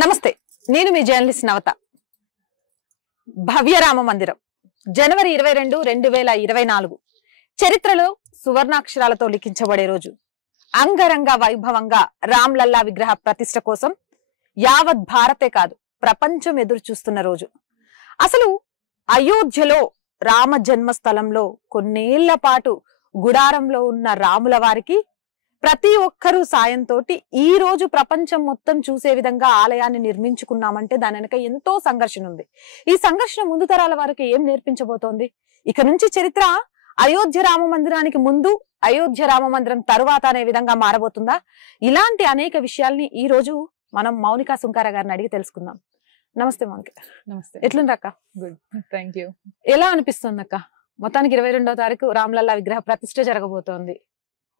నమస్తే, నేను మీ జర్నలిస్ట్ నవత. భవ్య రామ మందిరం జనవరి 22, 2024 చరిత్రలో సువర్ణాక్షరాలతో లిఖించబడే రోజు. అంగరంగ వైభవంగా రామ్లల్లా విగ్రహ ప్రతిష్ఠ కోసం యావత్ భారతే కాదు ప్రపంచం ఎదురు చూస్తున్న రోజు. అసలు అయోధ్యలో రామ జన్మస్థలంలో కొన్నేళ్ల పాటు గుడారంలో ఉన్న రాముల వారికి ప్రతి ఒక్కరూ సాయంతో ఈ రోజు ప్రపంచం మొత్తం చూసే విధంగా ఆలయాన్ని నిర్మించుకున్నామంటే దాని వెనక ఎంతో సంఘర్షణ ఉంది. ఈ సంఘర్షణ ముందు తరాల వారికి ఏం నేర్పించబోతోంది? ఇక నుంచి చరిత్ర అయోధ్య రామ మందిరానికి ముందు, అయోధ్య రామ మందిరం తరువాత అనే విధంగా మారబోతుందా? ఇలాంటి అనేక విషయాల్ని ఈ రోజు మనం మౌనిక సుంకార గారిని అడిగి తెలుసుకుందాం. నమస్తే మౌనిక. నమస్తే. ఎట్లుంది అక్క? Good, thank you. ఎలా అనిపిస్తుంది అక్క? మొత్తానికి 22వ తారీఖు రామ్లల్లా విగ్రహ ప్రతిష్ఠ జరగబోతోంది.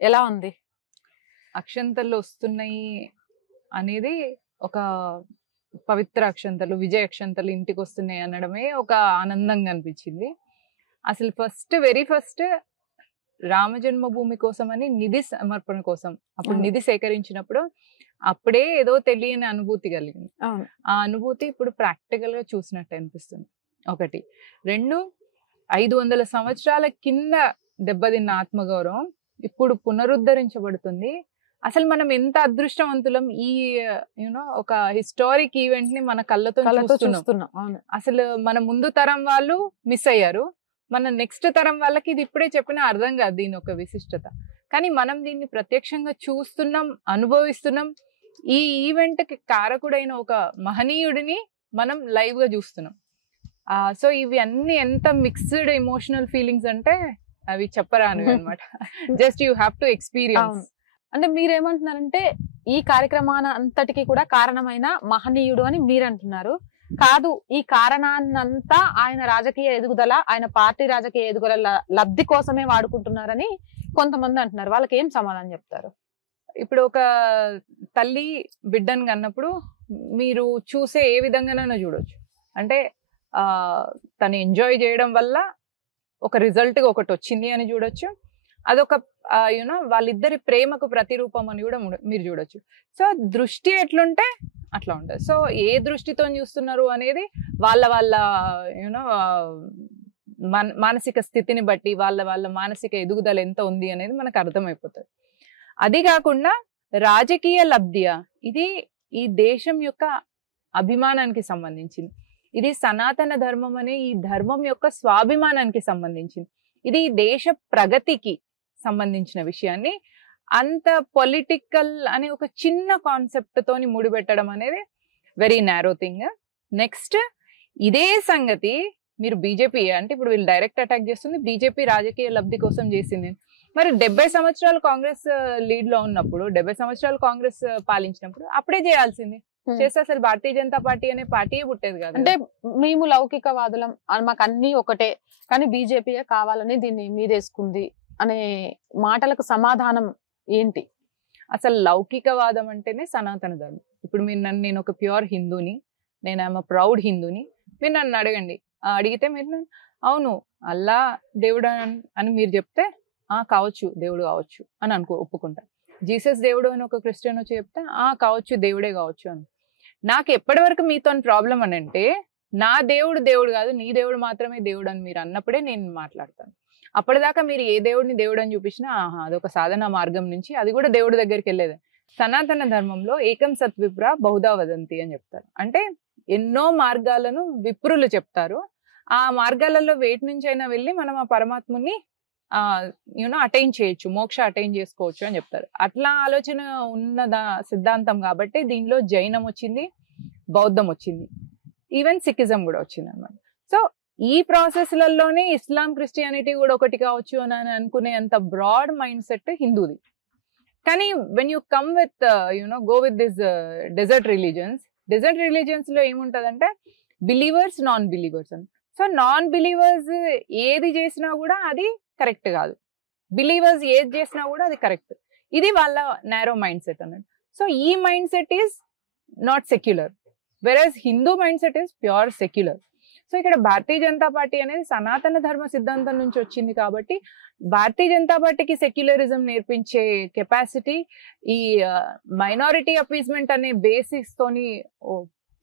ఎలా ఉంది? అక్షంతలు వస్తున్నాయి అనేది ఒక పవిత్ర అక్షంతలు, విజయ అక్షంతలు ఇంటికి వస్తున్నాయి అనడమే ఒక ఆనందంగా అనిపించింది. అసలు వెరీ ఫస్ట్ రామ జన్మభూమి కోసం అని నిధి సమర్పణ కోసం అప్పుడు నిధి సేకరించినప్పుడు అప్పుడే ఏదో తెలియని అనుభూతి కలిగింది. ఆ అనుభూతి ఇప్పుడు ప్రాక్టికల్ గా చూసినట్టు అనిపిస్తుంది. ఒకటి. రెండు, 500 సంవత్సరాల కింద దెబ్బతిన్న ఆత్మగౌరవం ఇప్పుడు పునరుద్ధరించబడుతుంది. అసలు మనం ఎంత అదృష్టవంతులం, ఈ ఒక హిస్టారిక్ ఈవెంట్ ని మన కళ్ళతో చూస్తున్నాం. అసలు మన ముందు తరం వాళ్ళు మిస్ అయ్యారు, మన నెక్స్ట్ తరం వాళ్ళకి ఇది ఇప్పుడే చెప్పినా అర్థం కాదు దీని ఒక విశిష్టత. కానీ మనం దీన్ని ప్రత్యక్షంగా చూస్తున్నాం, అనుభవిస్తున్నాం. ఈ ఈవెంట్ కి కారకుడైన ఒక మహనీయుడిని మనం లైవ్ గా చూస్తున్నాం. సో ఇవి అన్ని ఎంత మిక్స్డ్ ఎమోషనల్ ఫీలింగ్స్ అంటే అవి చెప్పరాను అనమాట. Just you have to experience. అంటే మీరేమంటున్నారంటే ఈ కార్యక్రమాన అంతటికి కూడా కారణమైన మహనీయుడు అని మీరు అంటున్నారు. కాదు, ఈ కారణాన్నంతా ఆయన రాజకీయ ఎదుగుదల, ఆయన పార్టీ రాజకీయ ఎదుగుదల లబ్ధి కోసమే వాడుకుంటున్నారని కొంతమంది అంటున్నారు. వాళ్ళకి ఏం సమాధానం చెప్తారు? ఇప్పుడు ఒక తల్లి బిడ్డను కన్నప్పుడు మీరు చూసే ఏ విధంగానైనా చూడొచ్చు. అంటే తను ఎంజాయ్ చేయడం వల్ల ఒక రిజల్ట్ ఒకటి వచ్చింది అని చూడొచ్చు. అదొక వాళ్ళిద్దరి ప్రేమకు ప్రతిరూపం అని కూడా మీరు చూడొచ్చు. సో దృష్టి ఎట్లుంటే అట్లా ఉంటుంది. సో ఏ దృష్టితో చూస్తున్నారు అనేది వాళ్ళ మానసిక స్థితిని బట్టి, వాళ్ళ మానసిక ఎదుగుదల ఎంత ఉంది అనేది మనకు అర్థమైపోతుంది. అది కాకుండా రాజకీయ లబ్ధియా, ఇది ఈ దేశం యొక్క అభిమానానికి సంబంధించింది. ఇది సనాతన ధర్మం అనే ఈ ధర్మం యొక్క స్వాభిమానానికి సంబంధించింది. ఇది దేశ ప్రగతికి సంబంధించిన విషయాన్ని అంత పొలిటికల్ అనే ఒక చిన్న కాన్సెప్ట్ తోని ముడిపెట్టడం అనేది వెరీ నారో థింగ్. నెక్స్ట్, ఇదే సంగతి మీరు బీజేపీ అంటే ఇప్పుడు వీళ్ళు డైరెక్ట్ అటాక్ చేస్తుంది బీజేపీ రాజకీయ లబ్ధి కోసం చేసింది. మరి 70 సంవత్సరాలు కాంగ్రెస్ లీడ్ లో ఉన్నప్పుడు, 70 సంవత్సరాలు కాంగ్రెస్ పాలించినప్పుడు అప్పుడే చేయాల్సింది. చేస్తే అసలు భారతీయ జనతా పార్టీ అనే పార్టీయే పుట్టేది కాదు. అంటే మేము లౌకికవాదులం, మాకు అన్ని ఒకటే, కానీ బీజేపీయే కావాలని దీన్ని మీదేసుకుంది అనే మాటలకు సమాధానం ఏంటి? అసలు లౌకికవాదం అంటేనే సనాతన ధర్మం. ఇప్పుడు మీరు నేను ఒక ప్యూర్ హిందూని, నేను ఐఎమ్ ప్రౌడ్ హిందూని, మీరు నన్ను అడగండి, అడిగితే మీరు అవును అల్లా దేవుడు అని మీరు చెప్తే కావచ్చు, దేవుడు కావచ్చు అని ఒప్పుకుంటా. జీసస్ దేవుడు అని ఒక క్రిస్టియన్ వచ్చి చెప్తే కావచ్చు, దేవుడే కావచ్చు అని. నాకు ఎప్పటి వరకు మీతో ప్రాబ్లం అని అంటే, నా దేవుడు దేవుడు కాదు, నీ దేవుడు మాత్రమే దేవుడు అని మీరు అన్నప్పుడే నేను మాట్లాడతాను. అప్పటిదాకా మీరు ఏ దేవుడిని దేవుడు అని చూపించినా అదొక సాధన మార్గం నుంచి, అది కూడా దేవుడి దగ్గరికి వెళ్ళేది. సనాతన ధర్మంలో ఏకం సత్ విప్ర బహుదా వదంతి అని చెప్తారు. అంటే ఎన్నో మార్గాలను విప్రులు చెప్తారు. ఆ మార్గాలలో వేటి నుంచి అయినా వెళ్ళి మనం ఆ పరమాత్ముని అటైన్ చేయొచ్చు, మోక్ష అటైన్ చేసుకోవచ్చు అని చెప్తారు. అట్లా ఆలోచన ఉన్న సిద్ధాంతం కాబట్టి దీనిలో జైనం వచ్చింది, బౌద్ధం వచ్చింది, ఈవెన్ సిక్కిజం కూడా వచ్చింది అనమాట. సో ఈ ప్రాసెస్లలోనే ఇస్లాం, క్రిస్టియానిటీ కూడా ఒకటి కావచ్చు అని అనుకునే అంత బ్రాడ్ మైండ్ సెట్ హిందూది. కానీ when you come with go with this desert religions లో ఏముంటదంటే బిలీవర్స్, నాన్ బిలీవర్స్ అని. సో నాన్ బిలీవర్స్ ఏది చేసినా కూడా అది కరెక్ట్ కాదు, బిలీవర్స్ ఏది చేసినా కూడా అది కరెక్ట్. ఇది వాళ్ళ నారో మైండ్ సెట్ అన్నట్టు. సో ఈ mind set is not secular, versus Hindu mind set is pure secular. So ఇక్కడ భారతీయ జనతా పార్టీ అనేది సనాతన ధర్మ సిద్ధాంతం నుంచి వచ్చింది కాబట్టి భారతీయ జనతా పార్టీకి సెక్యులరిజం నేర్పించే కెపాసిటీ ఈ మైనారిటీ అపీజ్మెంట్ అనే బేసిస్ తోని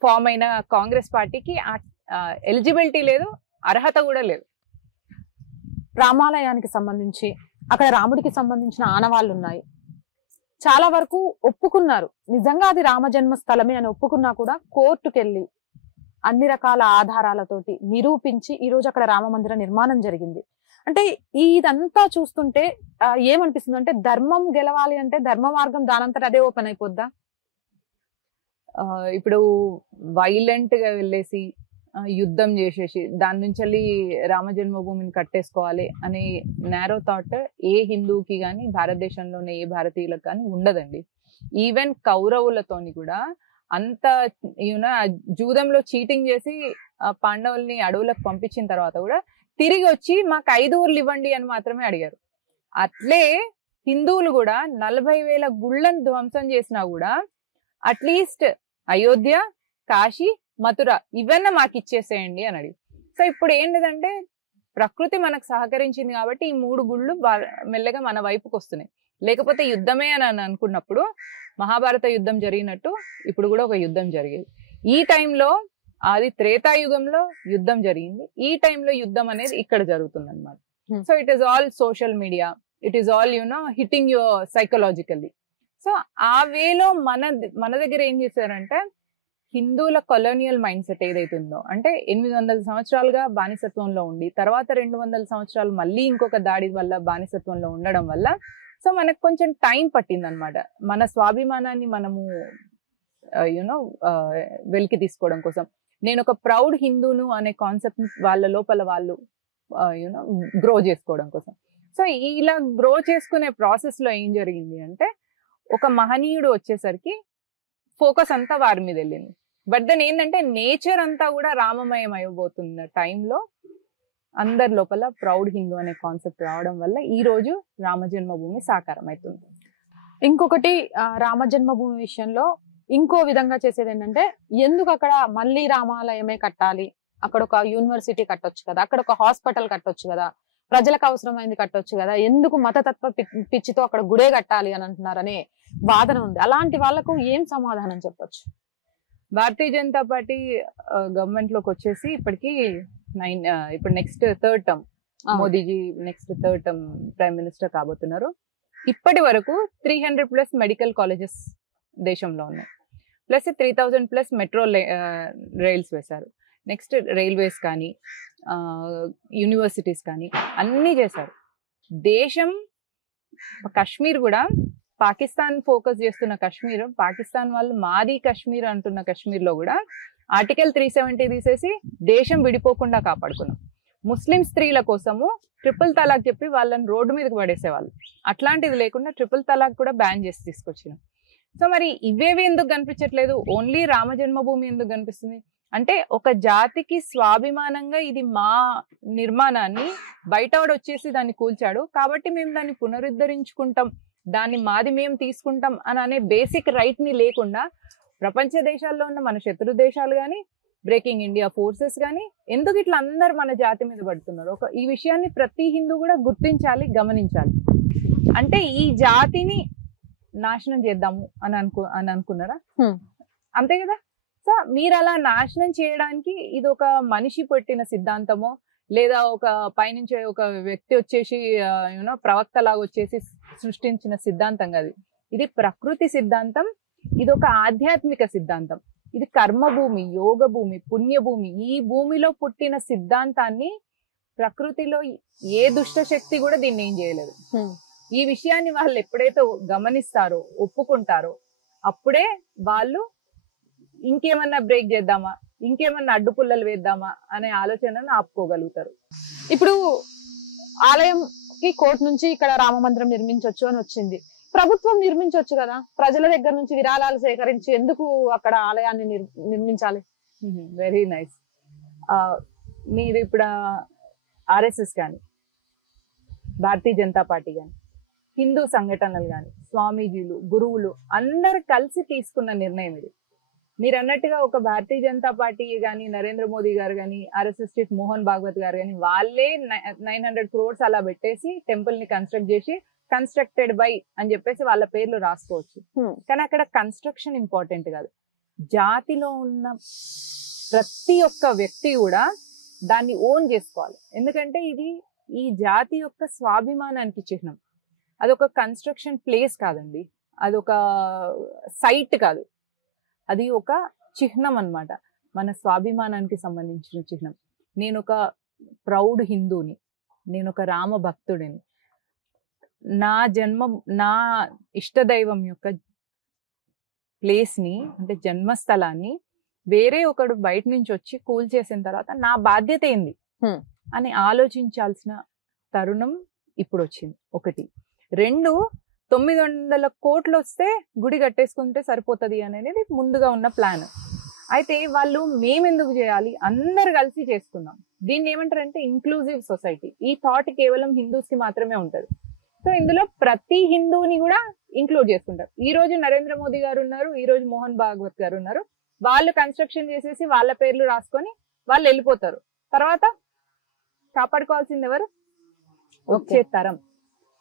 ఫామ్ అయిన కాంగ్రెస్ పార్టీకి ఎలిజిబిలిటీ లేదు, అర్హత కూడా లేదు. రామాలయానికి సంబంధించి అక్కడ రాముడికి సంబంధించిన ఆనవాళ్ళు ఉన్నాయి, చాలా వరకు ఒప్పుకున్నారు, నిజంగా అది రామజన్మ స్థలమే అని ఒప్పుకున్నా కూడా కోర్టుకెళ్ళి అన్ని రకాల ఆధారాలతోటి నిరూపించి ఈ రోజు అక్కడ రామ మందిర నిర్మాణం జరిగింది. అంటే ఇదంతా చూస్తుంటే ఏమనిపిస్తుంది అంటే ధర్మం గెలవాలి అంటే ధర్మ మార్గం దానంతట అదే ఓపెన్ అయిపోద్దా? ఇప్పుడు వైలెంట్ గా వెళ్ళేసి యుద్ధం చేసేసి దాని నుంచి వెళ్ళి రామ జన్మభూమిని కట్టేసుకోవాలి అనే నేరో థాట్ ఏ హిందూకి కానీ భారతదేశంలోనే ఏ భారతీయులకు కానీ ఉండదండి. ఈవెన్ కౌరవులతోని కూడా అంత యూనో జూదంలో చీటింగ్ చేసి పాండవుల్ని అడవులకు పంపించిన తర్వాత కూడా తిరిగి వచ్చి మాకు 5 ఊర్లు ఇవ్వండి అని మాత్రమే అడిగారు. అట్లే హిందువులు కూడా 40,000 గుళ్ళను ధ్వంసం చేసినా కూడా అట్లీస్ట్ అయోధ్య, కాశీ, మథుర ఇవన్నీ మాకు ఇచ్చేసేయండి అని అడిగి. సో ఇప్పుడు ఏంటిదంటే ప్రకృతి మనకు సహకరించింది కాబట్టి ఈ 3 గుళ్ళు మెల్లగా మన వైపుకి వస్తున్నాయి. లేకపోతే యుద్ధమే అని అనుకున్నప్పుడు మహాభారత యుద్ధం జరిగినట్టు ఇప్పుడు కూడా ఒక యుద్ధం జరిగేది. ఈ టైంలో అది త్రేతాయుగంలో యుద్ధం జరిగింది, ఈ టైంలో యుద్ధం అనేది ఇక్కడ జరుగుతుంది అనమాట. So it is all social media, it is all hitting your psychologically. So ఆ వేలో మన దగ్గర ఏం చేశారంటే హిందువుల కొలోనియల్ మైండ్ సెట్ ఏదైతుందో, అంటే 800 సంవత్సరాలుగా బానిసత్వంలో ఉండి తర్వాత 200 సంవత్సరాలు మళ్ళీ ఇంకొక దాడి వల్ల బానిసత్వంలో ఉండడం వల్ల సో మనకు కొంచెం టైం పట్టింది అనమాట మన స్వాభిమానాన్ని మనము వెలికి తీసుకోవడం కోసం. నేను ఒక ప్రౌడ్ హిందూను అనే కాన్సెప్ట్ వాళ్ళ లోపల వాళ్ళు గ్రో చేసుకోవడం కోసం. సో ఇలా గ్రో చేసుకునే ప్రాసెస్ లో ఏం జరిగింది అంటే ఒక మహనీయుడు వచ్చేసరికి ఫోకస్ అంతా వారి మీద వెళ్ళింది. బట్ దెన్ ఏంటంటే నేచర్ అంతా కూడా రామమయం అయిపోతున్న టైంలో అందరి లోపల ప్రౌడ్ హిందూ అనే కాన్సెప్ట్ రావడం వల్ల ఈ రోజు రామ జన్మభూమి సాకారం అవుతుంది. ఇంకొకటి రామ జన్మభూమి విషయంలో ఇంకో విధంగా చేసేది ఏంటంటే ఎందుకు అక్కడ మళ్ళీ రామాలయమే కట్టాలి, అక్కడ ఒక యూనివర్సిటీ కట్టొచ్చు కదా, అక్కడ ఒక హాస్పిటల్ కట్టొచ్చు కదా, ప్రజలకు అవసరమైంది కట్టొచ్చు కదా, ఎందుకు మతతత్వ పిచ్చితో అక్కడ గుడే కట్టాలి అని అంటున్నారనే వాదన ఉంది. అలాంటి వాళ్ళకు ఏం సమాధానం చెప్పొచ్చు? భారతీయ జనతా పార్టీ గవర్నమెంట్ లోకి వచ్చేసి ఇప్పటికి ఇప్పుడు next 3rd term Modiji next 3rd term prime minister కాబోతున్నారు. ఇప్పటి వరకు 300+ మెడికల్ కాలేజెస్ దేశంలో ఉన్నాయి, ప్లస్ 3000+ మెట్రో రైల్స్ వేశారు. నెక్స్ట్ రైల్వేస్ కానీ యూనివర్సిటీస్ కానీ అన్నీ చేశారు. దేశం కాశ్మీర్ కూడా పాకిస్తాన్ ఫోకస్ చేస్తున్న కాశ్మీర్, పాకిస్తాన్ వాళ్ళు మాది కాశ్మీర్ అంటున్న కాశ్మీర్లో కూడా ఆర్టికల్ 370 తీసేసి దేశం విడిపోకుండా కాపాడుకున్నాం. ముస్లిం స్త్రీల కోసము ట్రిపుల్ తలాక్ చెప్పి వాళ్ళని రోడ్డు మీదకి పడేసేవాళ్ళు, అట్లాంటిది లేకుండా ట్రిపుల్ తలాక్ కూడా బ్యాన్ చేసి తీసుకొచ్చినాం. సో మరి ఇవేవి ఎందుకు కనిపించట్లేదు, ఓన్లీ రామ జన్మభూమి ఎందుకు కనిపిస్తుంది అంటే ఒక జాతికి స్వాభిమానంగా ఇది మా నిర్మాణాన్ని బయటవాడు వచ్చేసి దాన్ని కూల్చాడు కాబట్టి మేము దాన్ని పునరుద్ధరించుకుంటాం, దాన్ని మాది మేము తీసుకుంటాం అని అనే బేసిక్ రైట్ ని లేకుండా ప్రపంచ దేశాల్లో ఉన్న మన శత్రు దేశాలు కానీ బ్రేకింగ్ ఇండియా ఫోర్సెస్ కానీ ఎందుకు ఇట్లా అందరు మన జాతి మీద పడుతున్నారు? ఈ విషయాన్ని ప్రతి హిందూ కూడా గుర్తించాలి, గమనించాలి. అంటే ఈ జాతిని నాశనం చేద్దాము అని అనుకున్నారా? అంతే కదా. సో మీరు అలా నాశనం చేయడానికి ఇది ఒక మనిషి పెట్టిన సిద్ధాంతమో లేదా ఒక పైనుంచి ఒక వ్యక్తి వచ్చేసి ప్రవక్త లాగా వచ్చేసి సృష్టించిన సిద్ధాంతం కాదు. ఇది ప్రకృతి సిద్ధాంతం, ఇది ఒక ఆధ్యాత్మిక సిద్ధాంతం, ఇది కర్మభూమి, యోగ భూమి, పుణ్యభూమి. ఈ భూమిలో పుట్టిన సిద్ధాంతాన్ని ప్రకృతిలో ఏ దుష్ట శక్తి కూడా దీన్ని ఏం చేయలేదు. ఈ విషయాన్ని వాళ్ళు ఎప్పుడైతే గమనిస్తారో, ఒప్పుకుంటారో, అప్పుడే వాళ్ళు ఇంకేమన్నా బ్రేక్ చేద్దామా, ఇంకేమన్నా అడ్డుపుల్లలు వేద్దామా అనే ఆలోచనను ఆపుకోగలుగుతారు. ఇప్పుడు ఆలయంకి కోర్టు నుంచి ఇక్కడ రామ మందిరం నిర్మించవచ్చు అని వచ్చింది, ప్రభుత్వం నిర్మించవచ్చు కదా, ప్రజల దగ్గర నుంచి విరాళాలు సేకరించి ఎందుకు అక్కడ ఆలయాన్ని నిర్మించాలి? Very nice. మీరు ఇప్పుడు ఆర్ఎస్ఎస్ కానీ భారతీయ జనతా పార్టీ కానీ హిందూ సంఘటనలు కానీ స్వామీజీలు గురువులు అందరు కలిసి తీసుకున్న నిర్ణయం ఇది. మీరు అన్నట్టుగా ఒక భారతీయ జనతా పార్టీ కానీ, నరేంద్ర మోదీ గారు కానీ, ఆర్ఎస్ఎస్ చీఫ్ మోహన్ భాగవత్ గారు కానీ, వాళ్ళే 900 crores అలా పెట్టేసి టెంపుల్ ని కన్స్ట్రక్ట్ చేసి కన్స్ట్రక్టెడ్ బై అని చెప్పేసి వాళ్ళ పేర్లు రాసుకోవచ్చు. కానీ అక్కడ కన్స్ట్రక్షన్ ఇంపార్టెంట్ కాదు. జాతిలో ఉన్న ప్రతి ఒక్క వ్యక్తి కూడా దాన్ని ఓన్ చేసుకోవాలి. ఎందుకంటే ఇది ఈ జాతి యొక్క స్వాభిమానానికి చిహ్నం. అదొక కన్స్ట్రక్షన్ ప్లేస్ కాదండి, అదొక సైట్ కాదు, అది ఒక చిహ్నం అన్నమాట, మన స్వాభిమానానికి సంబంధించిన చిహ్నం. నేను ఒక ప్రౌడ్ హిందూని, నేను ఒక రామ భక్తుడిని, నా జన్మం, నా ఇష్టదైవం యొక్క ప్లేస్ ని అంటే జన్మస్థలాన్ని వేరే ఒకడు బయట నుంచి వచ్చి కూల్ చేసిన తర్వాత నా బాధ్యత ఏంది అని ఆలోచించాల్సిన తరుణం ఇప్పుడు వచ్చింది. ఒకటి. రెండు, 900 కోట్లు వస్తే గుడి కట్టేసుకుంటే సరిపోతుంది అనేది ముందుగా ఉన్న ప్లాన్. అయితే వాళ్ళు మేమెందుకు చేయాలి, అందరు కలిసి చేసుకుందాం. దీన్ని ఏమంటారంటే ఇంక్లూజివ్ సొసైటీ. ఈ థాట్ కేవలం హిందూస్ కి మాత్రమే ఉంటది. సో ఇందులో ప్రతి హిందూని కూడా ఇంక్లూడ్ చేసుకుంటారు. ఈ రోజు నరేంద్ర మోదీ గారు ఉన్నారు, ఈ రోజు మోహన్ భాగవత్ గారు ఉన్నారు. వాళ్ళు కన్స్ట్రక్షన్ చేసేసి వాళ్ళ పేర్లు రాసుకొని వాళ్ళు వెళ్ళిపోతారు. తర్వాత కాపాడుకోవాల్సింది ఎవరు? వచ్చే తరం.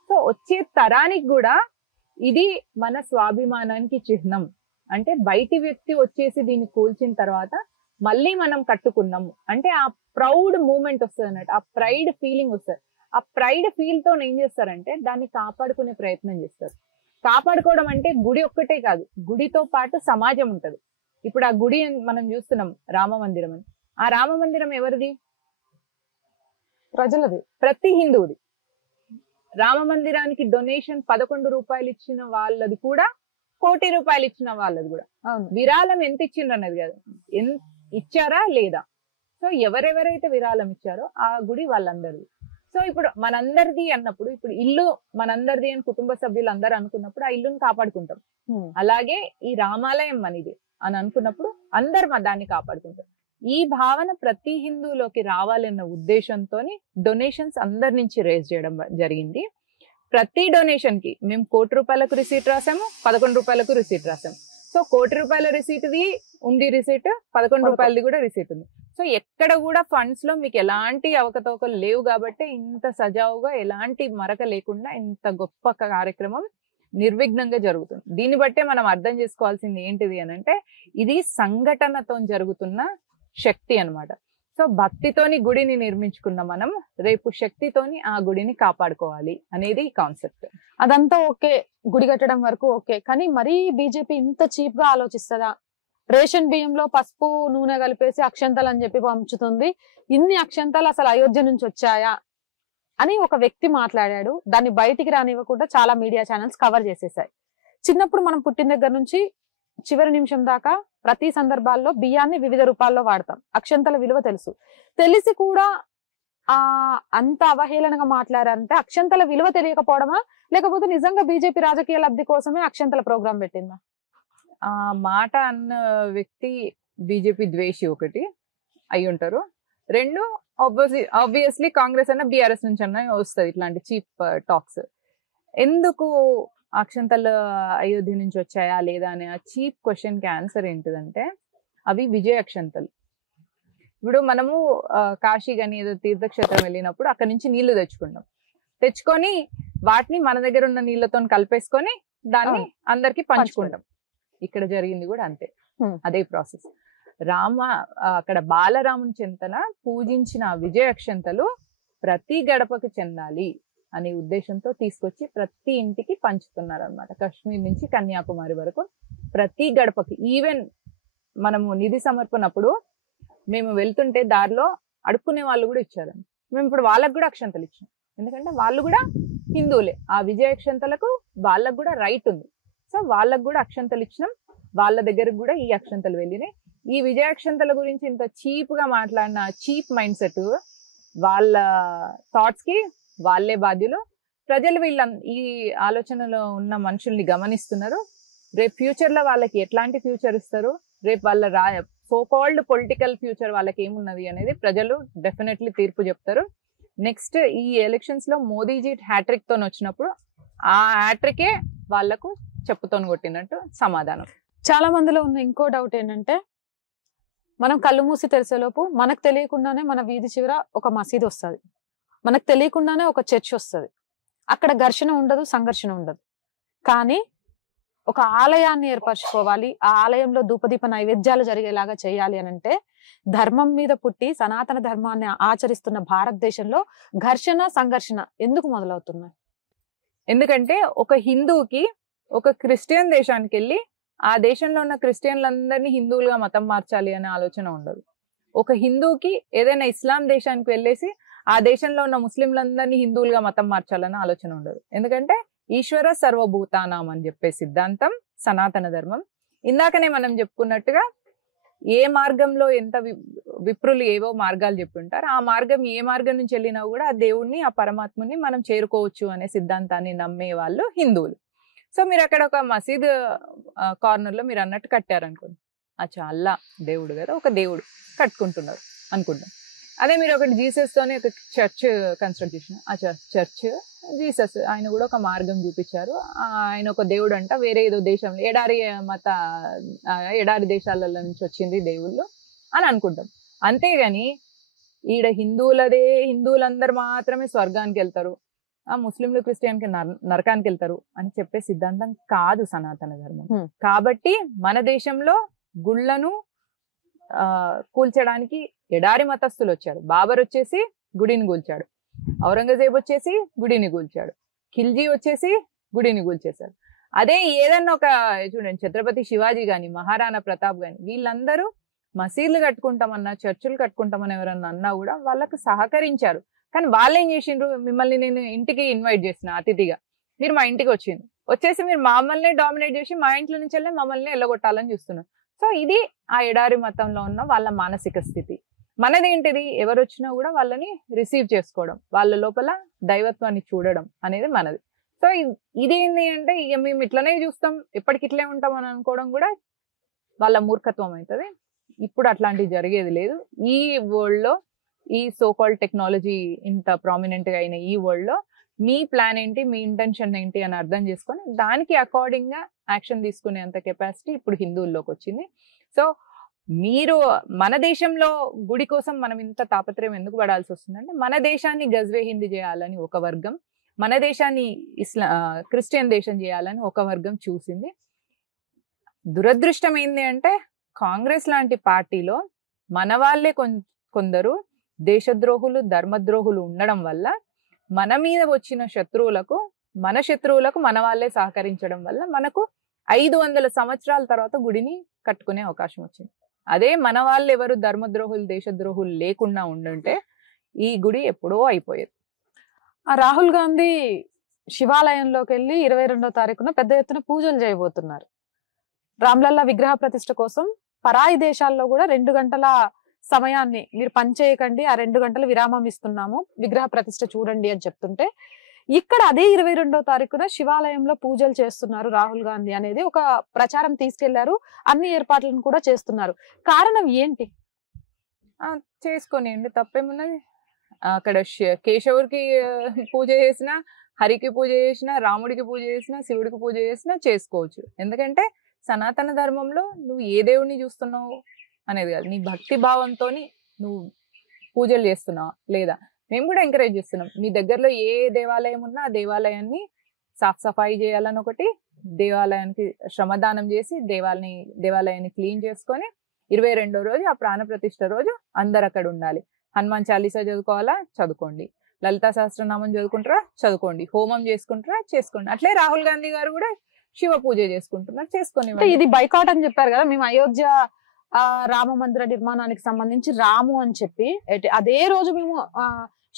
సో వచ్చే తరానికి కూడా ఇది మన స్వాభిమానానికి చిహ్నం. అంటే బయటి వ్యక్తి వచ్చేసి దీన్ని కూల్చిన తర్వాత మళ్ళీ మనం కట్టుకున్నాము అంటే ఆ ప్రౌడ్ మూమెంట్ వస్తుంది అన్నట్టు, ఆ ప్రైడ్ ఫీలింగ్ వస్తుంది. ఆ ప్రైడ్ ఫీల్ తో ఏం చేస్తారంటే దాన్ని కాపాడుకునే ప్రయత్నం చేస్తారు. కాపాడుకోవడం అంటే గుడి ఒక్కటే కాదు, గుడితో పాటు సమాజం ఉంటది. ఇప్పుడు ఆ గుడి మనం చూస్తున్నాం రామ మందిరం అని. ఆ రామ మందిరం ఎవరిది? ప్రజలది, ప్రతి హిందువుది. రామ మందిరానికి డొనేషన్ 11 రూపాయలు ఇచ్చిన వాళ్ళది కూడా, 1 కోటి రూపాయలు ఇచ్చిన వాళ్ళది కూడా. విరాళం ఎంత ఇచ్చిండ్రు అన్నది కాదు, ఇచ్చారా లేదా. సో ఎవరెవరైతే విరాళం ఇచ్చారో ఆ గుడి వాళ్ళందరిది. సో ఇప్పుడు మనందరిది అన్నప్పుడు, ఇప్పుడు ఇల్లు మనందరిది అని కుటుంబ సభ్యులు అందరూ అనుకున్నప్పుడు ఆ ఇల్లుని కాపాడుకుంటాం. అలాగే ఈ రామాలయం మనది అని అనుకున్నప్పుడు అందరు దాన్ని కాపాడుకుంటారు. ఈ భావన ప్రతి హిందువులోకి రావాలన్న ఉద్దేశంతో డొనేషన్స్ అందరి నుంచి రేజ్ చేయడం జరిగింది. ప్రతి డొనేషన్ కి మేము 1 కోటి రూపాయలకు రిసీట్ రాసాము, 11 రూపాయలకు రిసీట్ రాసాము. సో 1 కోటి రూపాయల రిసీట్ది ఉంది రిసీట్, 11 రూపాయలది కూడా రిసీట్ ఉంది. సో ఎక్కడ కూడా ఫండ్స్ లో మీకు ఎలాంటి అవకతవకలు లేవు కాబట్టి ఇంత సజావుగా ఎలాంటి మరక లేకుండా ఇంత గొప్ప కార్యక్రమం నిర్విఘ్నంగా జరుగుతుంది. దీన్ని బట్టే మనం అర్థం చేసుకోవాల్సింది ఏంటిది అని అంటే ఇది సంఘటనతో జరుగుతున్న శక్తి అన్నమాట. సో భక్తితోని గుడిని నిర్మించుకున్న మనం రేపు శక్తితోని ఆ గుడిని కాపాడుకోవాలి అనేది కాన్సెప్ట్. అదంతా ఓకే, గుడి కట్టడం వరకు ఓకే, కానీ మరీ బీజేపీ ఇంత చీప్ గా ఆలోచిస్తుందా? రేషన్ బియ్యంలో పసుపు నూనె కలిపేసి అక్షంతలు అని చెప్పి పంచుతుంది. ఇన్ని అక్షంతలు అసలు అయోధ్య నుంచి వచ్చాయా అని ఒక వ్యక్తి మాట్లాడాడు. దాన్ని బయటికి రానివ్వకుండా చాలా మీడియా ఛానల్స్ కవర్ చేసేసాయి. చిన్నప్పుడు మనం పుట్టిన దగ్గర నుంచి చివరి నిమిషం దాకా ప్రతి సందర్భాల్లో బియ్యాన్ని వివిధ రూపాల్లో వాడతాం. అక్షంతల విలువ తెలుసు, తెలిసి కూడా అంత అవహేళనగా మాట్లాడారంటే అక్షంతల విలువ తెలియకపోవడమా, లేకపోతే నిజంగా బీజేపీ రాజకీయ లబ్ధి కోసమే అక్షంతల ప్రోగ్రాం పెట్టిందా? ఆ మాట అన్న వ్యక్తి బీజేపీ ద్వేషి ఒకటి అయి ఉంటారు. రెండు, ఆబ్వియస్లీ కాంగ్రెస్ అన్న బీఆర్ఎస్ నుంచి అన్న వస్తుంది ఇట్లాంటి చీప్ టాక్స్. ఎందుకు అక్షంతలు అయోధ్య నుంచి వచ్చాయా లేదా అనే ఆ చీప్ క్వశ్చన్ కి ఆన్సర్ ఏంటిదంటే అవి విజయ అక్షంతలు. ఇప్పుడు మనము కాశీ కానీ ఏదో తీర్థక్షేత్రం వెళ్ళినప్పుడు అక్కడ నుంచి నీళ్లు తెచ్చుకొని వాటిని మన దగ్గర ఉన్న నీళ్లతో కలిపేసుకొని దాన్ని అందరికి పంచుకుంటాం. ఇక్కడ జరిగింది కూడా అంతే, అదే ప్రాసెస్. అక్కడ బాలరాముని చెంతన పూజించిన విజయ అక్షంతలు ప్రతి గడపకు చెందాలి అనే ఉద్దేశంతో తీసుకొచ్చి ప్రతి ఇంటికి పంచుతున్నారు అనమాట. కాశ్మీర్ నుంచి కన్యాకుమారి వరకు ప్రతి గడపకి. ఈవెన్ మనము నిధి సమర్పణప్పుడు మేము వెళ్తుంటే దారిలో అడుక్కునే వాళ్ళు కూడా ఇచ్చారండి. మేము ఇప్పుడు వాళ్ళకు కూడా అక్షంతలు ఇచ్చాం, ఎందుకంటే వాళ్ళు కూడా హిందువులే. ఆ విజయ అక్షంతలకు వాళ్ళకు కూడా రైట్ ఉంది. సో వాళ్ళకు కూడా అక్షంతలు ఇచ్చినాం, వాళ్ళ దగ్గరకు కూడా ఈ అక్షంతలు వెళ్ళినాయి. ఈ విజయ అక్షంతల గురించి ఇంత చీప్ గా మాట్లాడిన చీప్ మైండ్ సెట్, వాళ్ళ థాట్స్ కి వాళ్ళే బాధ్యులు. ప్రజలు ఈ ఆలోచనలో ఉన్న మనుషుల్ని గమనిస్తున్నారు. రేపు ఫ్యూచర్ లో వాళ్ళకి ఎట్లాంటి ఫ్యూచర్ ఇస్తారు, రేపు వాళ్ళ సో కాల్డ్ పొలిటికల్ ఫ్యూచర్ వాళ్ళకి ఏమున్నది అనేది ప్రజలు డెఫినెట్లీ తీర్పు చెప్తారు. నెక్స్ట్ ఈ ఎలక్షన్స్ లో మోదీజీ హ్యాట్రిక్ తో వచ్చినప్పుడు ఆ హ్యాట్రికే వాళ్లకు చెప్పుతో కొట్టినట్టు సమాధానం. చాలా మందిలో ఉన్న ఇంకో డౌట్ ఏంటంటే, మనం కళ్ళు మూసి తెరిచేలోపు మనకు తెలియకుండానే మన వీధి చివర ఒక మసీదు వస్తుంది, మనకు తెలియకుండానే ఒక చర్చ్ వస్తుంది. అక్కడ ఘర్షణ ఉండదు, సంఘర్షణ ఉండదు. కానీ ఒక ఆలయాన్ని ఏర్పరచుకోవాలి, ఆ ఆలయంలో ధూపదీప నైవేద్యాలు జరిగేలాగా చేయాలి అని అంటే, ధర్మం మీద పుట్టి సనాతన ధర్మాన్ని ఆచరిస్తున్న భారతదేశంలో ఘర్షణ సంఘర్షణ ఎందుకు మొదలవుతున్నాయి? ఎందుకంటే ఒక హిందువుకి ఒక క్రిస్టియన్ దేశానికి వెళ్ళి ఆ దేశంలో ఉన్న క్రిస్టియన్లందరినీ హిందువులుగా మతం మార్చాలి అనే ఆలోచన ఉండదు. ఒక హిందువుకి ఏదైనా ఇస్లాం దేశానికి వెళ్ళేసి ఆ దేశంలో ఉన్న ముస్లింలందరినీ హిందువులుగా మతం మార్చాలనే ఆలోచన ఉండదు. ఎందుకంటే ఈశ్వర సర్వభూతానాం అని చెప్పే సిద్ధాంతం సనాతన ధర్మం. ఇందాకనే మనం చెప్పుకున్నట్టుగా ఏ మార్గంలో ఎంత విప్రులు ఏవో మార్గాలు చెప్పుంటారు, ఆ మార్గం ఏ మార్గం నుంచి వెళ్ళినా కూడా ఆ దేవుణ్ణి, ఆ పరమాత్మని మనం చేరుకోవచ్చు అనే సిద్ధాంతాన్ని నమ్మే వాళ్ళు హిందువులు. సో మీరు అక్కడ ఒక మసీద్ కార్నర్ లో మీరు అన్నట్టు కట్టారనుకోండి, అచ్చా అల్లా దేవుడు కదా, ఒక దేవుడు కట్టుకుంటున్నారు అనుకుంటాం. అదే మీరు ఒకటి జీసస్ తోనే ఒక చర్చ్ కన్స్ట్రక్ట్ చేసిన, అచ్చా చర్చ్ జీసస్ ఆయన కూడా ఒక మార్గం చూపించారు, ఆయన ఒక దేవుడు అంట, వేరే ఏదో దేశంలో ఎడారి దేశాలలో నుంచి వచ్చింది దేవుళ్ళు అని అనుకుంటాం. అంతేగాని ఈడ హిందువులందరూ మాత్రమే స్వర్గానికి వెళ్తారు, ఆ ముస్లింలు క్రిస్టియన్కి నరకానికి వెళ్తారు అని చెప్పే సిద్ధాంతం కాదు సనాతన ధర్మం. కాబట్టి మన దేశంలో గుళ్ళను కూల్చడానికి ఎడారి మతస్థులు వచ్చారు. బాబర్ వచ్చేసి గుడిని కూల్చాడు, ఔరంగజేబ్ వచ్చేసి గుడిని కూల్చాడు, ఖిల్జీ వచ్చేసి గుడిని కూల్చేశారు. అదే ఏదన్నా ఒక చూడండి, ఛత్రపతి శివాజీ గాని, మహారాణా ప్రతాప్ గాని, వీళ్ళందరూ మసీదులు కట్టుకుంటామన్నా, చర్చిలు కట్టుకుంటామని ఎవరన్నా అన్నా కూడా వాళ్ళకు సహకరించారు. కానీ వాళ్ళు ఏం చేసిండ్రు, మిమ్మల్ని నేను ఇంటికి ఇన్వైట్ చేసిన అతిథిగా, మీరు మా ఇంటికి వచ్చేసి మీరు మమ్మల్ని డామినేట్ చేసి మా ఇంట్లో నుంచి వెళ్ళి మమ్మల్ని ఎల్లగొట్టాలని చూస్తున్నారు. సో ఇది ఆ ఎడారి మతంలో ఉన్న వాళ్ళ మానసిక స్థితి. మనదేంటిది, ఎవరు వచ్చినా కూడా వాళ్ళని రిసీవ్ చేసుకోవడం, వాళ్ళ లోపల దైవత్వాన్ని చూడడం అనేది మనది. సో ఇదేంటి అంటే ఇక మేము ఇట్లనే చూస్తాం, ఎప్పటికి ఇట్లే ఉంటాం అని అనుకోవడం కూడా వాళ్ళ మూర్ఖత్వం అవుతుంది. ఇప్పుడు అట్లాంటివి జరిగేది లేదు. ఈ వరల్డ్ లో, ఈ సోకాల్డ్ టెక్నాలజీ ఇంత ప్రామినెంట్ గా అయిన ఈ వరల్డ్ లో మీ ప్లాన్ ఏంటి, మీ ఇంటెన్షన్ ఏంటి అని అర్థం చేసుకొని దానికి అకార్డింగ్ గా యాక్షన్ తీసుకునేంత కెపాసిటీ ఇప్పుడు హిందువుల్లోకి వచ్చింది. సో మీరు మన దేశంలో గుడి కోసం మనం ఇంత తాపత్రయం ఎందుకు పడాల్సి వస్తుందంటే, మన దేశాన్ని గజ్వేహిందీ చేయాలని ఒక వర్గం, మన దేశాన్ని క్రిస్టియన్ దేశం చేయాలని ఒక వర్గం చూసింది. దురదృష్టం ఏంది అంటే, కాంగ్రెస్ లాంటి పార్టీలో మన వాళ్ళే కొందరు దేశద్రోహులు, ధర్మద్రోహులు ఉండడం వల్ల మన మీద వచ్చిన శత్రువులకు మన వాళ్ళే సహకరించడం వల్ల మనకు 500 సంవత్సరాల తర్వాత గుడిని కట్టుకునే అవకాశం వచ్చింది. అదే మన వాళ్ళు ఎవరు ధర్మద్రోహులు, దేశద్రోహులు లేకుండా ఉండుంటే ఈ గుడి ఎప్పుడో అయిపోయేది. ఆ రాహుల్ గాంధీ శివాలయంలోకి వెళ్ళి 22వ తారీఖున పెద్ద ఎత్తున పూజలు చేయబోతున్నారు. రామ్లల్లా విగ్రహ ప్రతిష్ఠ కోసం పరాయి దేశాల్లో కూడా 2 గంటల సమయాన్ని మీరు పనిచేయకండి, ఆ 2 గంటలు విరామం ఇస్తున్నాము, విగ్రహ ప్రతిష్ఠ చూడండి అని చెప్తుంటే, ఇక్కడ అదే 22వ తారీఖున శివాలయంలో పూజలు చేస్తున్నారు రాహుల్ గాంధీ అనేది ఒక ప్రచారం తీసుకెళ్లారు. అన్ని ఏర్పాట్లను కూడా చేస్తున్నారు. కారణం ఏంటి? చేసుకోనియండి, తప్పేమున్నది. అక్కడ కేశవుడికి పూజ చేసినా, హరికి పూజ చేసినా, రాముడికి పూజ చేసినా, శివుడికి పూజ చేసినా చేసుకోవచ్చు. ఎందుకంటే సనాతన ధర్మంలో నువ్వు ఏ దేవుడిని చూస్తున్నావు అనేది కాదు, నీ భక్తి భావంతో నువ్వు పూజలు చేస్తున్నావా లేదా. మేము కూడా ఎంకరేజ్ చేస్తున్నాం, మీ దగ్గరలో ఏ దేవాలయం ఉన్నా ఆ దేవాలయాన్ని సాఫ్ సఫాయి చేయాలని, ఒకటి దేవాలయానికి శ్రమదానం చేసి దేవాలయాన్ని క్లీన్ చేసుకొని 22వ రోజు ఆ ప్రాణ ప్రతిష్ఠ రోజు అందరు అక్కడ ఉండాలి. హనుమాన్ చాలీసా చదువుకోవాలా, చదువుకోండి. లలితా సహస్రనామం చదువుకుంటారా, చదువుకోండి. హోమం చేసుకుంటారా, చేసుకోండి. అట్లే రాహుల్ గాంధీ గారు కూడా శివ పూజ చేసుకుంటున్నారు, చేసుకొని. ఇది బైకాట్ అని చెప్పారు కదా, మేము అయోధ్య రామ మందిర నిర్మాణానికి సంబంధించి రాము అని చెప్పి అదే రోజు మేము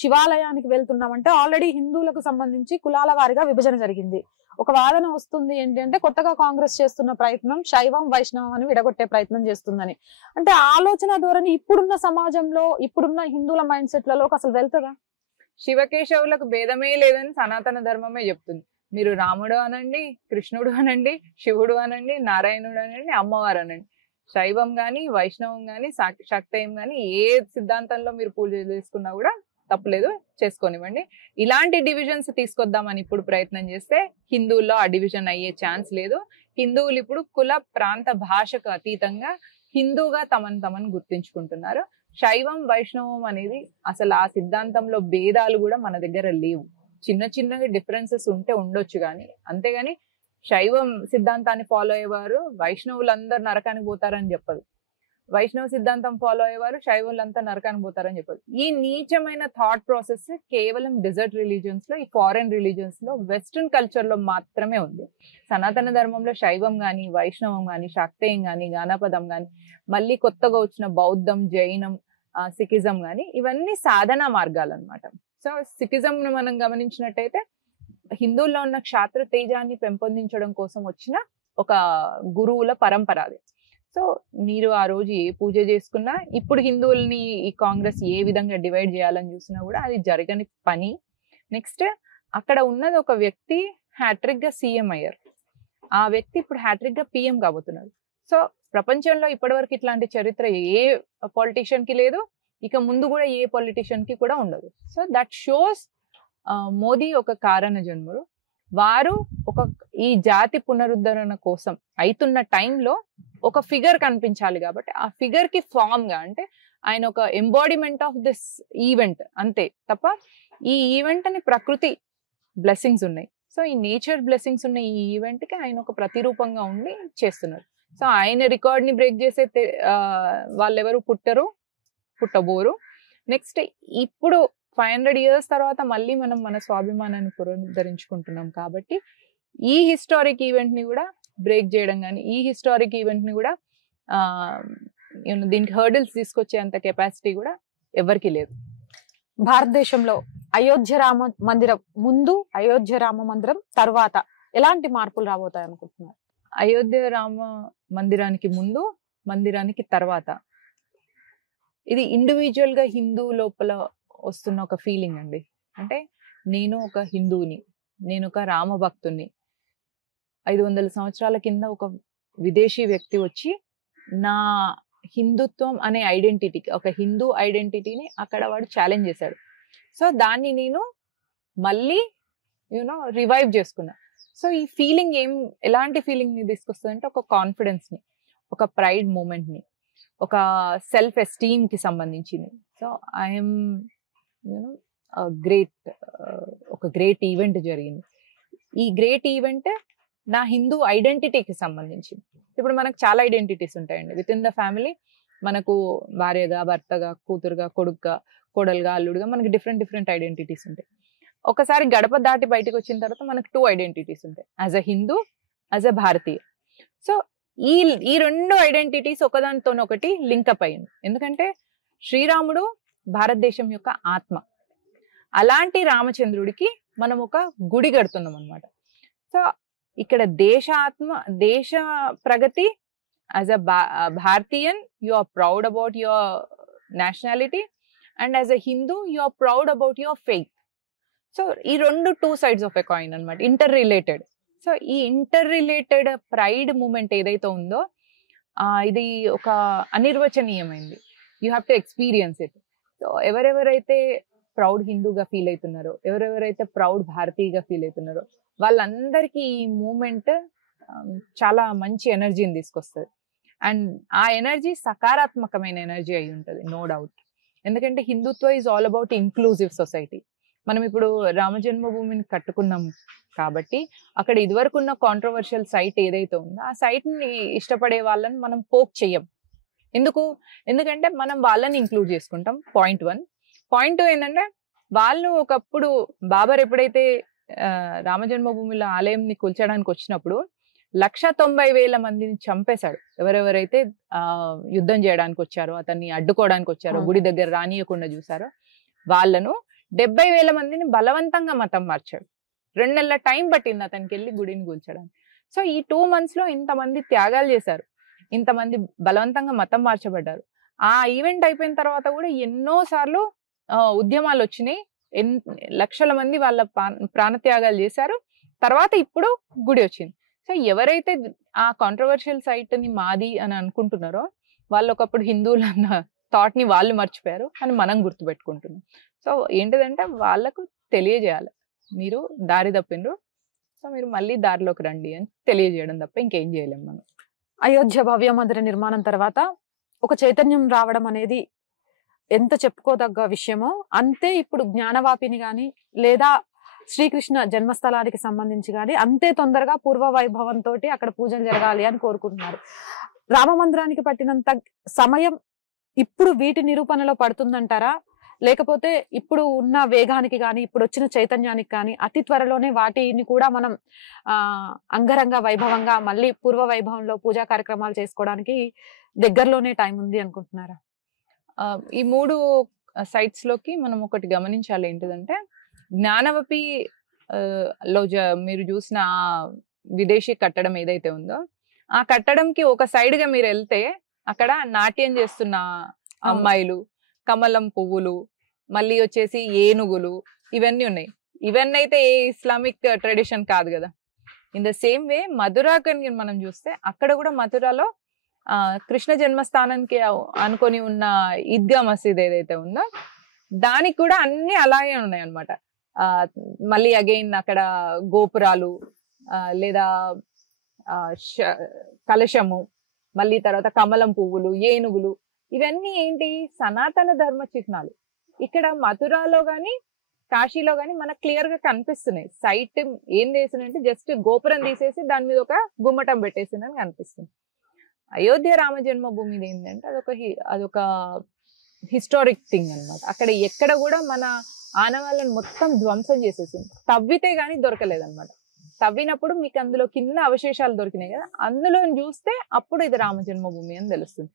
శివాలయానికి వెళ్తున్నామంటే, ఆల్రెడీ హిందువులకు సంబంధించి కులాల వారిగా విభజన జరిగింది. ఒక వాదన వస్తుంది ఏంటి అంటే, కొత్తగా కాంగ్రెస్ చేస్తున్న ప్రయత్నం శైవం వైష్ణవం అని విడగొట్టే ప్రయత్నం చేస్తుందని. అంటే ఆలోచన ధోరణి ఇప్పుడున్న సమాజంలో, ఇప్పుడున్న హిందువుల మైండ్ సెట్లలోకి అసలు వెళ్తుందా? శివకేశవులకు భేదమే లేదని సనాతన ధర్మమే చెప్తుంది. మీరు రాముడు అనండి, కృష్ణుడు అనండి, శివుడు అనండి, నారాయణుడు అనండి, అమ్మవారు అనండి, శైవం గాని వైష్ణవం గాని శాక్తేయం గాని ఏ సిద్ధాంతంలో మీరు పూజ చేసుకున్నా కూడా తప్పులేదు, చేసుకోనివ్వండి. ఇలాంటి డివిజన్స్ తీసుకొద్దామని ఇప్పుడు ప్రయత్నం చేస్తే హిందువుల్లో ఆ డివిజన్ అయ్యే ఛాన్స్ లేదు. హిందువులు ఇప్పుడు కుల ప్రాంత భాషకు అతీతంగా హిందూగా తమను గుర్తించుకుంటున్నారు. శైవం వైష్ణవం అనేది అసలు ఆ సిద్ధాంతంలో భేదాలు కూడా మన దగ్గర లేవు. చిన్న చిన్నగా డిఫరెన్సెస్ ఉంటే ఉండొచ్చు కానీ, అంతేగాని శైవం సిద్ధాంతాన్ని ఫాలో అయ్యేవారు వైష్ణవులందరూ నరకానికి పోతారని చెప్పదు, వైష్ణవ సిద్ధాంతం ఫాలో అయ్యేవారు శైవులంతా నరకానికి పోతారని చెప్పదు. ఈ నీచమైన థాట్ ప్రాసెస్ కేవలం డిజర్ట్ రిలీజియన్స్ లో, ఈ ఫారెన్ రిలీజియన్స్ లో, వెస్ట్రన్ కల్చర్ లో మాత్రమే ఉంది. సనాతన ధర్మంలో శైవం గాని, వైష్ణవం గాని, శాక్తేయం గాని, గానాపదం గాని, మళ్ళీ కొత్తగా వచ్చిన బౌద్ధం, జైనం, సిఖిజం గాని, ఇవన్నీ సాధనా మార్గాలు అన్నమాట. సో సిఖిజం ను మనం గమనించినట్టయితే హిందువుల్లో ఉన్న క్షాత్ర తేజాన్ని పెంపొందించడం కోసం వచ్చిన ఒక గురువుల పరంపర అది. సో మీరు ఆ రోజు ఏ పూజ చేసుకున్నా, ఇప్పుడు హిందువుల్ని ఈ కాంగ్రెస్ ఏ విధంగా డివైడ్ చేయాలని చూసినా కూడా అది జరగని పని. నెక్స్ట్ అక్కడ ఉన్నది ఒక వ్యక్తి హ్యాట్రిక్ గా సీఎం అయ్యారు, ఆ వ్యక్తి ఇప్పుడు హ్యాట్రిక్ గా పిఎం కాబోతున్నారు. సో ప్రపంచంలో ఇప్పటివరకు ఇట్లాంటి చరిత్ర ఏ పొలిటీషియన్ కి లేదు, ఇక ముందు కూడా ఏ పొలిటీషియన్ కి కూడా ఉండదు. సో దట్ షోస్ మోదీ ఒక కారణ జన్ముడు. వారు ఒక ఈ జాతి పునరుద్ధరణ కోసం అవుతున్న టైంలో ఒక ఫిగర్ కనిపించాలి కాబట్టి ఆ ఫిగర్ కి ఫామ్ గా, అంటే ఆయన ఒక ఎంబాడిమెంట్ ఆఫ్ దిస్ ఈవెంట్ అంతే తప్ప ఈ ఈవెంట్ అని ప్రకృతి బ్లెస్సింగ్స్ ఉన్నాయి. సో ఈ నేచర్ బ్లెస్సింగ్స్ ఉన్న ఈ ఈవెంట్ కి ఆయన ఒక ప్రతిరూపంగా ఉండి చేస్తున్నారు. సో ఆయన రికార్డ్ ని బ్రేక్ చేసే వాళ్ళెవరు పుట్టబోరు. నెక్స్ట్ ఇప్పుడు 500 years తర్వాత మళ్ళీ మనం మన స్వాభిమానాన్ని పునరుద్ధరించుకుంటున్నాం కాబట్టి ఈ హిస్టారిక్ ఈవెంట్ ని కూడా బ్రేక్ చేయడం కానీ, ఈ హిస్టారిక్ ఈవెంట్ ని కూడా దీనికి హర్డిల్స్ తీసుకొచ్చేంత కెపాసిటీ కూడా ఎవరికి లేదు. భారతదేశంలో అయోధ్య రామ మందిరం ముందు, అయోధ్య రామ మందిరం తర్వాత ఎలాంటి మార్పులు రాబోతాయి అనుకుంటున్నారు? అయోధ్య రామ మందిరానికి ముందు, మందిరానికి తర్వాత ఇది ఇండివిజువల్ గా హిందూ లోపల వస్తున్న ఒక ఫీలింగ్ అండి. అంటే నేను ఒక హిందువుని, నేను ఒక రామ భక్తుని. 500 సంవత్సరాల కింద ఒక విదేశీ వ్యక్తి వచ్చి నా హిందుత్వం అనే ఐడెంటిటీకి, ఒక హిందూ ఐడెంటిటీని అక్కడ వాడు ఛాలెంజ్ చేశాడు. సో దాన్ని నేను మళ్ళీ రివైవ్ చేసుకున్నా. సో ఈ ఫీలింగ్ ఎలాంటి ఫీలింగ్ ని తీసుకొస్తుంది అంటే ఒక కాన్ఫిడెన్స్ ని, ఒక ప్రైడ్ మూమెంట్ ని, ఒక సెల్ఫ్ ఎస్టీమ్ కి సంబంధించింది. సో ఐఎమ్ ఒక గ్రేట్ ఈవెంట్ జరిగింది. ఈ గ్రేట్ ఈవెంట్ నా హిందూ ఐడెంటిటీకి సంబంధించింది. ఇప్పుడు మనకు చాలా ఐడెంటిటీస్ ఉంటాయండి విత్ ఇన్ ద ఫ్యామిలీ. మనకు భార్యగా, భర్తగా, కూతురుగా, కొడుకుగా, కోడలుగా, అల్లుడుగా మనకి డిఫరెంట్ ఐడెంటిటీస్ ఉంటాయి. ఒకసారి గడప దాటి బయటకు వచ్చిన తర్వాత మనకు 2 ఐడెంటిటీస్ ఉంటాయి, as a Hindu, as a Bharatiya. So ఈ 2 ఐడెంటిటీస్ ఒకదానితోనొకటి లింకప్ అయ్యింది. ఎందుకంటే శ్రీరాముడు భారతదేశం యొక్క ఆత్మ. అలాంటి రామచంద్రుడికి మనం ఒక గుడి కడుతున్నాం అనమాట. సో ఇక్కడ దేశ ప్రగతి, యాజ్ అ భారతీయన్ you are proud about your nationality, and as a Hindu you are proud about your faith. So ఈ 2 sides ఆఫ్ ఎ కాయిన్ అనమాట, ఇంటర్ రిలేటెడ్. సో ఈ ఇంటర్ రిలేటెడ్ ప్రైడ్ మూమెంట్ ఏదైతే ఉందో ఇది ఒక అనిర్వచనీయమైంది. You have to experience it. So ఎవరెవరైతే proud హిందూగా ఫీల్ అవుతున్నారో, ఎవరెవరైతే ప్రౌడ్ భారతీయగా ఫీల్ అవుతున్నారో వాళ్ళందరికీ ఈ మూమెంట్ చాలా మంచి ఎనర్జీని తీసుకొస్తుంది. అండ్ ఆ ఎనర్జీ సకారాత్మకమైన ఎనర్జీ అయి ఉంటుంది, నో డౌట్. ఎందుకంటే Hindutva is all about inclusive society. మనం ఇప్పుడు రామ జన్మభూమిని కట్టుకున్నాం కాబట్టి అక్కడ ఇదివరకు ఉన్న కాంట్రవర్షియల్ సైట్ ఏదైతే ఉందో ఆ సైట్ ని ఇష్టపడే వాళ్ళని మనం పోక్ చెయ్యం. ఎందుకంటే మనం వాళ్ళని ఇంక్లూడ్ చేసుకుంటాం. పాయింట్ 1. పాయింట్ 2 ఏంటంటే వాళ్ళు ఒకప్పుడు బాబర్ ఎప్పుడైతే రామ జన్మభూమిలో ఆలయంని కూల్చడానికి వచ్చినప్పుడు 190,000 మందిని చంపేశాడు. ఎవరెవరైతే యుద్ధం చేయడానికి వచ్చారో, అతన్ని అడ్డుకోవడానికి వచ్చారో, గుడి దగ్గర రానియకుండా చూసారో వాళ్ళను 70,000 మందిని బలవంతంగా మతం మార్చాడు. 2 నెలల టైం పట్టింది అతనికి వెళ్ళి గుడిని కూల్చడానికి. సో ఈ 2 months లో ఇంతమంది త్యాగాలు చేశారు, ఇంతమంది బలవంతంగా మతం మార్చబడ్డారు. ఆ ఈవెంట్ అయిపోయిన తర్వాత కూడా ఎన్నో సార్లు ఉద్యమాలు వచ్చినాయి, లక్షల మంది వాళ్ళ ప్రాణత్యాగాలు చేశారు. తర్వాత ఇప్పుడు గుడి వచ్చింది. సో ఎవరైతే ఆ కాంట్రవర్షియల్ సైట్ ని మాది అని అనుకుంటున్నారో వాళ్ళు ఒకప్పుడు హిందువులు అన్న థాట్ ని వాళ్ళు మర్చిపోయారు అని మనం గుర్తుపెట్టుకుంటున్నాం. సో ఏంటిదంటే వాళ్ళకు తెలియజేయాలి, మీరు దారి తప్పిండ్రు, సో మీరు మళ్ళీ దారిలోకి రండి అని తెలియజేయడం తప్ప ఇంకేం చేయలేం మనం. అయోధ్య భవ్య మందిర నిర్మాణం తర్వాత ఒక చైతన్యం రావడం అనేది ఎంత చెప్పుకోదగ్గ విషయమో అంతే ఇప్పుడు జ్ఞానవాపిని గాని లేదా శ్రీకృష్ణ జన్మస్థలానికి సంబంధించి గాని అంతే తొందరగా పూర్వ వైభవంతో అక్కడ పూజలు జరగాలి అని కోరుకుంటున్నారు. రామ మందిరానికి పట్టినంత సమయం ఇప్పుడు వీటి నిరూపణలో పడుతుందంటారా, లేకపోతే ఇప్పుడు ఉన్న వేగానికి కానీ ఇప్పుడు వచ్చిన చైతన్యానికి కానీ అతి త్వరలోనే వాటిని కూడా మనం అంగరంగ వైభవంగా మళ్ళీ పూర్వ వైభవంలో పూజా కార్యక్రమాలు చేసుకోవడానికి దగ్గరలోనే టైం ఉంది అనుకుంటున్నారా? ఈ 3 సైట్స్ లోకి మనం ఒకటి గమనించాలి, ఏంటిదంటే జ్ఞానవపి లో మీరు చూసిన విదేశీ కట్టడం ఏదైతే ఉందో ఆ కట్టడంకి ఒక సైడ్ గా మీరు వెళ్తే అక్కడ నాట్యం చేస్తున్న అమ్మాయిలు, కమలం పువ్వులు, మళ్ళీ వచ్చేసి ఏనుగులు, ఇవన్నీ ఉన్నాయి. ఇవన్నీ అయితే ఏ ఇస్లామిక్ ట్రెడిషన్ కాదు కదా. ఇన్ ద సేమ్ వే మధురాకి మనం చూస్తే అక్కడ కూడా మధురాలో కృష్ణ జన్మస్థానానికి అనుకొని ఉన్న ఈద్గా మసీద్ ఏదైతే ఉందో దానికి కూడా అన్ని అలాగే ఉన్నాయి అన్నమాట. మళ్ళీ అగైన్ అక్కడ గోపురాలు లేదా కలశము, మళ్ళీ తర్వాత కమలం పువ్వులు, ఏనుగులు, ఇవన్నీ ఏంటి సనాతన ధర్మ చిహ్నాలు. ఇక్కడ మథురాలో గాని కాశీలో గాని మనకు క్లియర్ గా కనిపిస్తున్నాయి. సైట్ ఏం చేసిందంటే జస్ట్ గోపురం తీసేసి దాని మీద ఒక గుమ్మటం పెట్టేసిందని కనిపిస్తుంది. అయోధ్య రామ జన్మభూమి ఏంటంటే అదొక హిస్టారిక్ థింగ్ అన్నమాట. అక్కడ ఎక్కడ కూడా మన ఆనవాళ్ళని మొత్తం ధ్వంసం చేసేసింది. తవ్వితే గానీ దొరకలేదన్నమాట. తవ్వినప్పుడు మీకు అందులో కింద అవశేషాలు దొరికినాయి కదా, అందులో చూస్తే అప్పుడు ఇది రామ జన్మభూమి అని తెలుస్తుంది.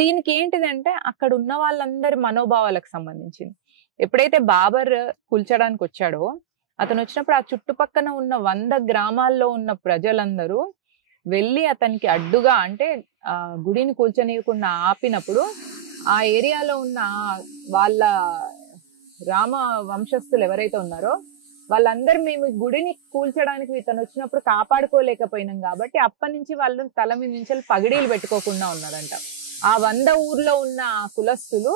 దీనికి ఏంటిదంటే అక్కడ ఉన్న వాళ్ళందరి మనోభావాలకు సంబంధించింది. ఎప్పుడైతే బాబర్ కూల్చడానికి వచ్చాడో అతను వచ్చినప్పుడు ఆ చుట్టుపక్కన ఉన్న 100 గ్రామాల్లో ఉన్న ప్రజలందరూ వెళ్ళి అతనికి అడ్డుగా, అంటే ఆ గుడిని కూల్చనీయకుండా ఆపినప్పుడు ఆ ఏరియాలో ఉన్న వాళ్ళ రామ వంశస్థులు ఎవరైతే ఉన్నారో వాళ్ళందరూ మేము గుడిని కూల్చడానికి ఇతను వచ్చినప్పుడు కాపాడుకోలేకపోయినాం కాబట్టి అప్పటి నుంచి వాళ్ళు తల మీద నుంచి పగిడీలు పెట్టుకోకుండా ఉన్నారంట. ఆ 100 ఊర్లో ఉన్న కులస్తులు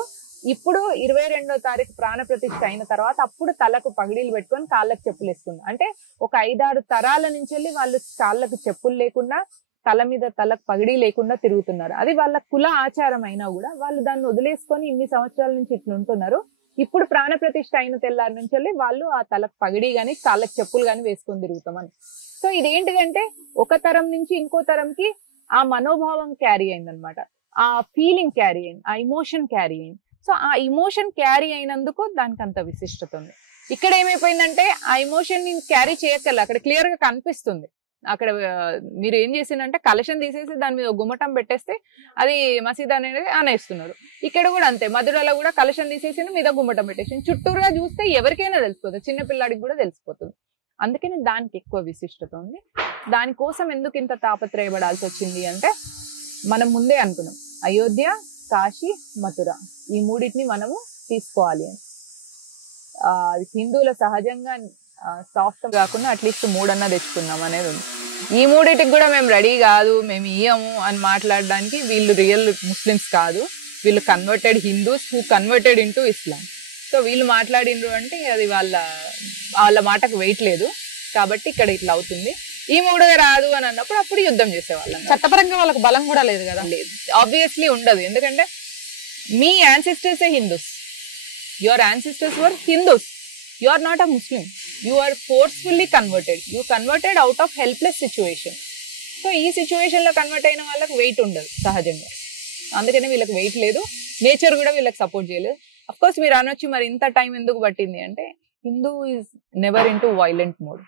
ఇప్పుడు 22వ తారీఖు ప్రాణ ప్రతిష్ఠ అయిన తర్వాత అప్పుడు తలకు పగిడీలు పెట్టుకొని కాళ్ళకు చెప్పులు వేసుకున్నారు. అంటే ఒక 5-6 తరాల నుంచి వాళ్ళు కాళ్ళకు చెప్పులు లేకుండా తల మీద తలకు పగిడీ లేకుండా తిరుగుతున్నారు. అది వాళ్ళ కుల ఆచారం అయినా కూడా వాళ్ళు దాన్ని వదిలేసుకొని ఇన్ని సంవత్సరాల నుంచి ఇట్లా ఉంటున్నారు. ఇప్పుడు ప్రాణ ప్రతిష్ఠ అయిన తెల్లారి నుంచి వాళ్ళు ఆ తలకు పగిడీ గాని కాళ్ళకు చెప్పులు గాని వేసుకొని తిరుగుతామని. సో ఇదేంటిదంటే ఒక తరం నుంచి ఇంకో తరంకి ఆ మనోభావం క్యారీ అయిందనమాట, ఆ ఫీలింగ్ క్యారీ అయింది, ఆ ఇమోషన్ క్యారీ అయింది. సో ఆ ఇమోషన్ క్యారీ అయినందుకు దానికి అంత విశిష్టత ఉంది. ఇక్కడ ఏమైపోయిందంటే ఆ ఇమోషన్ ని క్యారీ చేయక్కర్లే, అక్కడ క్లియర్ గా కనిపిస్తుంది. అక్కడ మీరు ఏం చేసిందంటే కలశం తీసేసి దాని మీద గుమ్మటం పెట్టేస్తే అది మసీద్ అనేది అనేస్తున్నారు. ఇక్కడ కూడా అంతే, మధురలో కూడా కలశం తీసేసి మీద గుమ్మటం పెట్టేసి చుట్టూరుగా చూస్తే ఎవరికైనా తెలిసిపోతుంది, చిన్నపిల్లాడికి కూడా తెలిసిపోతుంది. అందుకని దానికి ఎక్కువ విశిష్టత ఉంది. దానికోసం ఎందుకు ఇంత తాపత్రయపడాల్సి వచ్చింది అంటే మనం ముందే అనుకున్నాం అయోధ్య, కాశీ, మథుర ఈ 3టిని మనము తీసుకోవాలి అని. అది హిందువుల సహజంగా సాఫ్ట్ కాకుండా అట్లీస్ట్ 3 అన్నా తెచ్చుకుందాం అనేది ఉంది. ఈ 3టికి కూడా మేము రెడీ కాదు, మేము ఇయ్యము అని మాట్లాడడానికి వీళ్ళు రియల్ ముస్లిమ్స్ కాదు, వీళ్ళు converted Hindus who converted into Islam. So వీళ్ళు మాట్లాడిండ్రు అంటే అది వాళ్ళ మాటకు వెయిట్ లేదు కాబట్టి ఇక్కడ ఇట్లా అవుతుంది. ఈ 3 రాదు అని అన్నప్పుడు అప్పుడు యుద్ధం చేసేవాళ్ళం. చట్టపరంగా వాళ్ళకి బలం కూడా లేదు కదా. లేదు, ఆబ్వియస్లీ ఉండదు. ఎందుకంటే మీ యాన్సిస్టర్సే Hindus, your ancestors were Hindus, you are not a Muslim, you are forcefully converted, you converted out of helpless situation. So ఈ సిచ్యువేషన్ లో కన్వర్ట్ అయిన వాళ్ళకి వెయిట్ ఉండదు సహజంగా, అందుకనే వీళ్ళకి వెయిట్ లేదు, నేచర్ కూడా వీళ్ళకి సపోర్ట్ చేయలేదు. అఫ్ కోర్స్ మీరు అనొచ్చు మరి ఇంత టైం ఎందుకు పట్టింది అంటే Hindu is never in to violent mode.